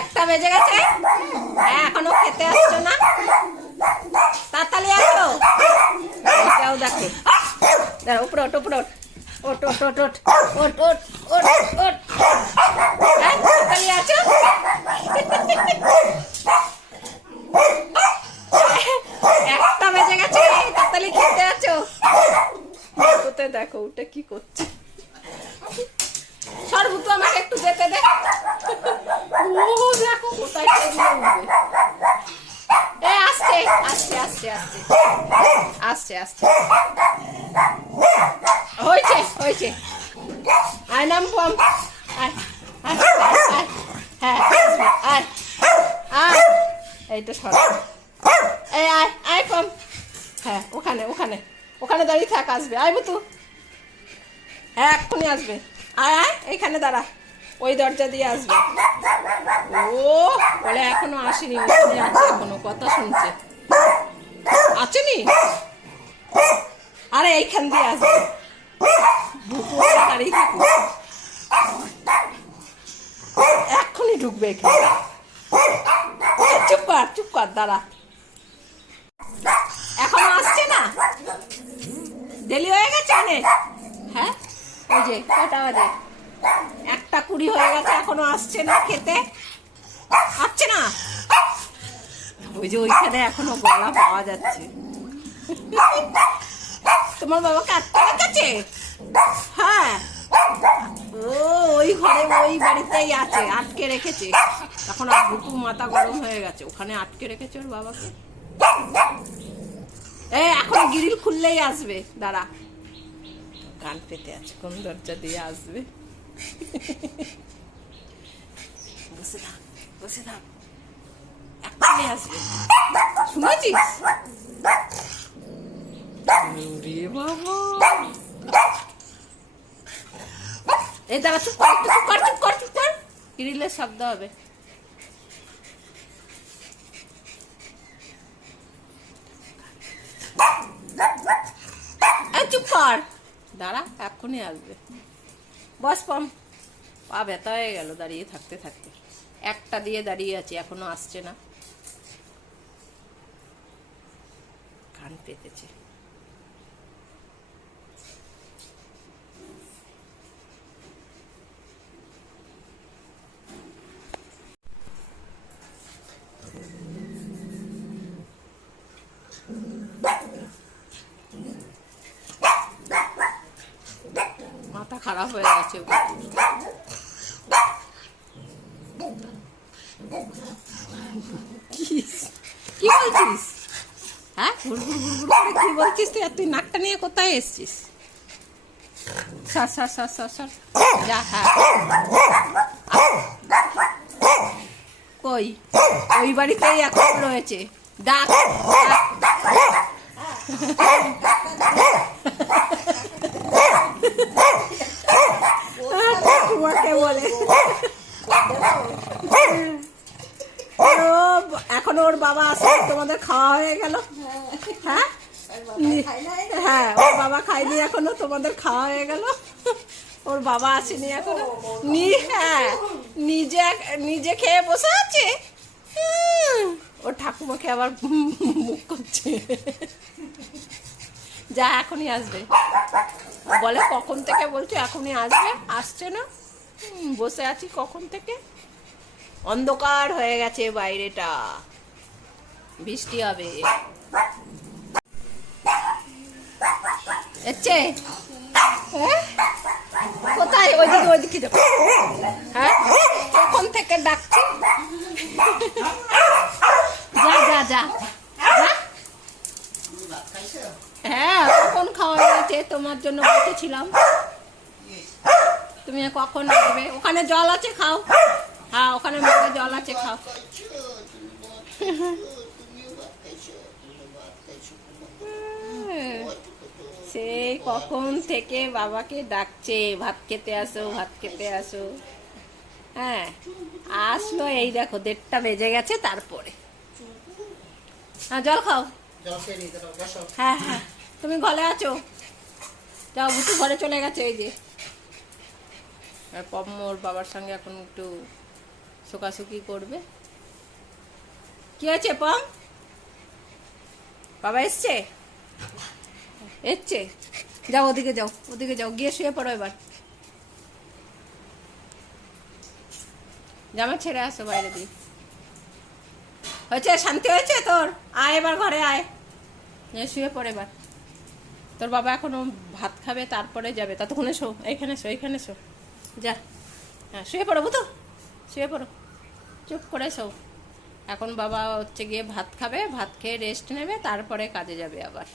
একটা বেজে গেছে, হ্যাঁ এখনো খেতে আসছো না, তাড়াতাড়ি আসো। এটাও দেখো, উপরে ওঠ, উপরে ওঠ, ওঠ ওঠ ওঠ ওঠ ওঠ ওঠ ওঠ ওঠ, হ্যাঁ তাড়াতাড়ি আছো। একটা বেজে গেছে, তাড়াতাড়ি খেতে আছো। কোথায় দেখো ওটা কি করছে, সর্বতো আমাকে একটু যেতে দে। ও দেখো কোথায় আসছে আসছে আসছে আসছে আসছে আসছে, হয়েছে হয়েছে, আয় নাম পম, আয় আয় আয়, হ্যাঁ আয় আয়, এইটা সর, এই আয় আয় পম, হ্যাঁ ওখানে ওখানে ওখানে দাঁড়িয়ে থাক, আসবে, আয় বুতু, হ্যাঁ এক্ষুনি আসবে, আয় আয় এইখানে দাঁড়া, ওই দরজা দিয়ে আসবে। ও বলে এখনো আসেনি, ওখানে আছে, এখনো কথা শুনছে, আছেনি, আরে এইখান দিয়ে আসবে, দাঁড়িয়ে থাকো, এক্ষুনি ঢুকবে এখানে, চুপ কর দাঁড়া, এখনো আসছে না, দেরি হয়ে গেছে অনেক, হ্যাঁ ওই যে কটা বাজে, 1:20 হয়ে গেছে, এখনো আসছে না, খেতে আসছে না, ওই যে ওইখানে এখনো গলা পাওয়া যাচ্ছে। তোমার বাবাকে আটকে রেখেছে, হ্যাঁ ও ওই ঘরে ওই বাড়িতেই আছে, আটকে রেখেছে, এখন আর বুকু মাথা গরম হয়ে গেছে, ওখানে আটকে রেখেছে ওর বাবাকে। এখন গ্রিল খুললেই আসবে, দাঁড়া, কান পেতে আছে, কোন দরজা দিয়ে আসবে, বসে থাক বসে থাক, এক্ষুনি আসবে, শুনেছিস? এই দাঁড়া, চুপ কর, চুপ কর চুপ কর চুপ কর, গ্রিলের শব্দ হবে, চুপ কর, দাঁড়া এক্ষুনি আসবে, বস পম, পা ব্যথা হয়ে গেল দাঁড়িয়ে থাকতে থাকতে, একটা দিয়ে দাঁড়িয়ে আছি, এখনো আসছে না, কান পেতেছে, মাথা খারাপ হয়ে গেছে, কি বলছিস, হ্যাঁ কি বলছিস তুই, তুই নাকটা নিয়ে কোথায় এসছিস, সর সর সর সর সর যা, হ্যাঁ কই ওই বাড়িতেই এখন রয়েছে, ডাক তোমাকে বলে, এখন ওর বাবা আসে, তোমাদের খাওয়া হয়ে গেল, হ্যাঁ হ্যাঁ ওর বাবা খায়নি এখনো, তোমাদের খাওয়া হয়ে গেল, ওর বাবা আসেনি এখনো, হ্যাঁ নিজে খেয়ে বসে আছে, ওর ঠাকুমাকে আবার মুখ করছে, যা এখনই আসবে, বলে কখন থেকে বলছো এখনই আসবে, আসছে না, বসে আছি কখন থেকে, অন্ধকার হয়ে গেছে বাইরেটা, বৃষ্টি হবে, কোথায়, ওইদিকে ওইদিকে যাবো, হ্যাঁ কখন থেকে ডাকছি, যা যা যা, হ্যাঁ কখন খাওয়া হয়েছে, তোমার জন্য বসেছিলাম, তুমি কখন আসবে, ওখানে জল আছে খাও, হ্যাঁ ওখানে মগে জল আছে খাও, সেই কখন থেকে বাবাকে ডাকছে, ভাত খেতে আসো ভাত খেতে আসো, হ্যাঁ আসলো, এই দেখো 1:30 বেজে গেছে, তারপরে হ্যাঁ জল খাও, হ্যাঁ হ্যাঁ তুমি ঘরে আছো, যাও বুটু ঘরে চলে গেছে, এই যে পম ওর বাবার সঙ্গে এখন একটু শোকাশুকি করবে। কি হয়েছে পম? বাবা এসছে? যাও ওদিকে যাও, ওদিকে যাও, গিয়ে শুয়ে পড়ো এবার। জামা ছেড়ে আসো বাইরে দিয়ে। হয়েছে? শান্তি হয়েছে তোর? আয় এবার ঘরে আয়, শুয়ে পড়ে এবার। তোর বাবা এখনো ভাত খাবে, তারপরে যাবে, ততক্ষণে শো, এইখানে শো, যা। হ্যাঁ শুয়ে পড়ো বুতো, শুয়ে পড়ো, চুপ করে শো। এখন বাবা হচ্ছে গিয়ে ভাত খাবে, ভাত খেয়ে রেস্ট নেবে, তারপরে কাজে যাবে আবার।